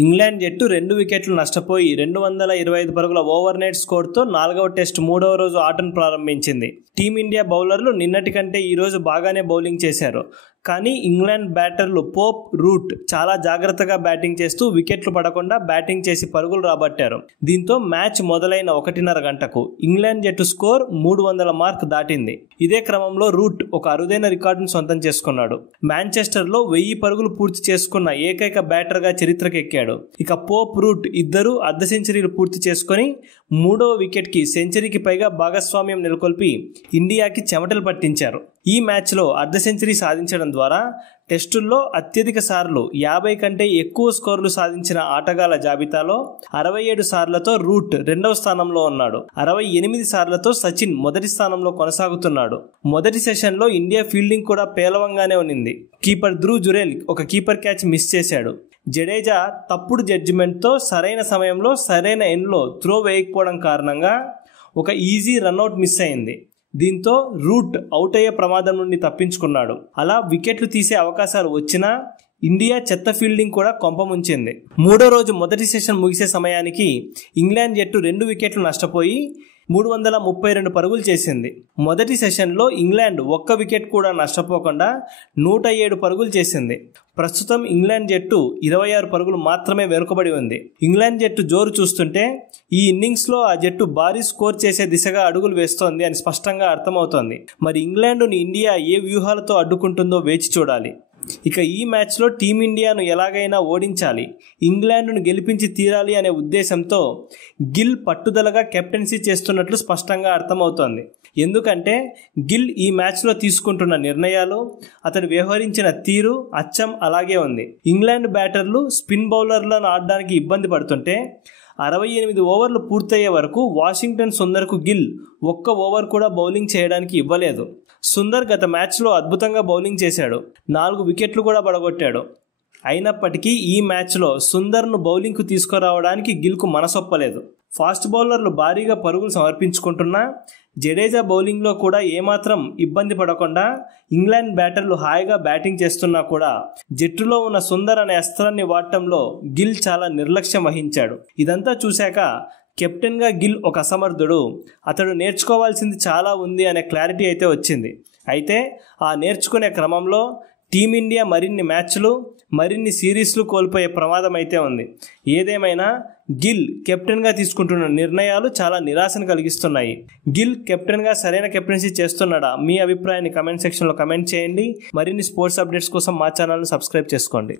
England జట్టు 2 వికెట్లు నష్టపోయి 225 పరుగుల ఓవర్ నెట్ స్కోర్తో 4వ టెస్ట్ 3వ రోజు ఆటను ప్రారంభించింది. టీమిండియా బౌలర్లు నిన్నటి కంటే ఈ రోజు బాగానే బౌలింగ్ చేశారు. కానీ ఇంగ్లాండ్ బ్యాటర్లు పోప్, రూట్ చాలా జాగ్రత్తగా బ్యాటింగ్ చేస్తూ వికెట్లు పడకుండా బ్యాటింగ్ చేసి పరుగులు రాబట్టారు. దీంతో మ్యాచ్ మొదలైన 1:30 గంటకు ఇంగ్లాండ్ జట్టు స్కోర్ 300 మార్క్ దాటింది. ఇదే క్రమంలో రూట్ ఒక అరుదైన రికార్డును సొంతం చేసుకున్నాడు. మాంచెస్టర్లో 1000 పరుగులు పూర్తి చేసుకున్న ఏకైక బ్యాటర్గా చరిత్రకెక్కాడు. ఇక పోప్, రూట్ ఇద్దరూ అర్ధ సెంచరీలు పూర్తి చేసుకుని 3వ వికెట్కి సెంచరీకి పైగా భాగస్వామ్యం నెలకొల్పి ఇండియాకి చెమటలు పట్టించారు. ఈ మ్యాచ్లో అర్ధ సెంచరీ సాధించడం ద్వారా టెస్టుల్లో అత్యధిక సార్లు 50 కంటే ఎక్కువ స్కోర్లు సాధించిన ఆటగాళ్ల జాబితాలో 67 సార్లతో రూట్ 2వ స్థానంలో ఉన్నాడు. 68 సార్లతో సచిన్ మొదటి స్థానంలో కొనసాగుతున్నాడు. మొదటి సెషన్లో ఇండియా ఫీల్డింగ్ కూడా పేలవంగానే ఉన్నింది. కీపర్ ధ్రువ్ జురేల్ ఒక కీపర్ క్యాచ్ మిస్ చేశాడు. జడేజా తప్పుడు జడ్జిమెంట్తో సరైన సమయంలో సరైన ఎండ్లో త్రో వేయకపోవడం కారణంగా ఒక ఈజీ రన్అట్ మిస్ అయింది. దీంతో రూట్ అవుట్ అయ్యే ప్రమాదం నుండి తప్పించుకున్నాడు. అలా వికెట్లు తీసే అవకాశాలు వచ్చినా ఇండియా చెత్త ఫీల్డింగ్ కూడా కొంపముంచింది. 3వ రోజు మొదటి సెషన్ ముగిసే సమయానికి ఇంగ్లాండ్ జట్టు 2 వికెట్లు నష్టపోయి 332 పరుగులు చేసింది. మొదటి సెషన్లో ఇంగ్లాండ్ ఒక్క వికెట్ కూడా నష్టపోకుండా 107 పరుగులు చేసింది. ప్రస్తుతం ఇంగ్లాండ్ జట్టు 26 పరుగులు మాత్రమే వెనుకబడి ఉంది. ఇంగ్లాండ్ జట్టు జోరు చూస్తుంటే ఈ ఇన్నింగ్స్లో ఆ జట్టు భారీ స్కోర్ చేసే దిశగా అడుగులు వేస్తోంది అని స్పష్టంగా అర్థమవుతోంది. మరి ఇంగ్లాండ్ను ఇండియా ఏ వ్యూహాలతో అడ్డుకుంటుందో వేచి చూడాలి. ఇక ఈ మ్యాచ్లో టీమిండియాను ఎలాగైనా ఓడించాలి, ఇంగ్లాండ్ను గెలిపించి తీరాలి అనే ఉద్దేశంతో గిల్ పట్టుదలగా కెప్టెన్సీ చేస్తున్నట్లు స్పష్టంగా అర్థమవుతోంది. ఎందుకంటే గిల్ ఈ మ్యాచ్లో తీసుకుంటున్న నిర్ణయాలు, అతడు వ్యవహరించిన తీరు అచ్చం అలాగే ఉంది. ఇంగ్లాండ్ బ్యాటర్లు స్పిన్ బౌలర్లను ఆడడానికి ఇబ్బంది పడుతుంటే 68 ఓవర్లు పూర్తయ్యే వరకు వాషింగ్టన్ సుందర్కు గిల్ ఒక్క ఓవర్ కూడా బౌలింగ్ చేయడానికి ఇవ్వలేదు. సుందర్ గత మ్యాచ్లో అద్భుతంగా బౌలింగ్ చేశాడు. 4 వికెట్లు కూడా పడగొట్టాడు. అయినప్పటికీ ఈ మ్యాచ్లో సుందర్ను బౌలింగ్కు తీసుకురావడానికి గిల్కు మనసొప్పలేదు. ఫాస్ట్ బౌలర్లు భారీగా పరుగులు సమర్పించుకుంటున్నా జడేజా బౌలింగ్లో కూడా ఏమాత్రం ఇబ్బంది పడకుండా ఇంగ్లాండ్ బ్యాటర్లు హాయిగా బ్యాటింగ్ చేస్తున్నా కూడా జట్టులో ఉన్న సుందర్ అనే అస్త్రాన్ని వాడటంలో గిల్ చాలా నిర్లక్ష్యం వహించాడు. ఇదంతా చూశాక కెప్టెన్గా గిల్ ఒక అసమర్థుడు, అతడు నేర్చుకోవాల్సింది చాలా ఉంది అనే క్లారిటీ అయితే వచ్చింది. అయితే ఆ నేర్చుకునే క్రమంలో టీమిండియా మరిన్ని మ్యాచ్లు, మరిన్ని సిరీస్లు కోల్పోయే ప్రమాదం అయితే ఉంది. ఏదేమైనా గిల్ కెప్టెన్గా తీసుకుంటున్న నిర్ణయాలు చాలా నిరాశను కలిగిస్తున్నాయి. గిల్ కెప్టెన్గా సరైన కెప్టెన్సీ చేస్తున్నాడా? మీ అభిప్రాయాన్ని కమెంట్ సెక్షన్లో కమెంట్ చేయండి. మరిన్ని స్పోర్ట్స్ అప్డేట్స్ కోసం మా ఛానల్ని సబ్స్క్రైబ్ చేసుకోండి.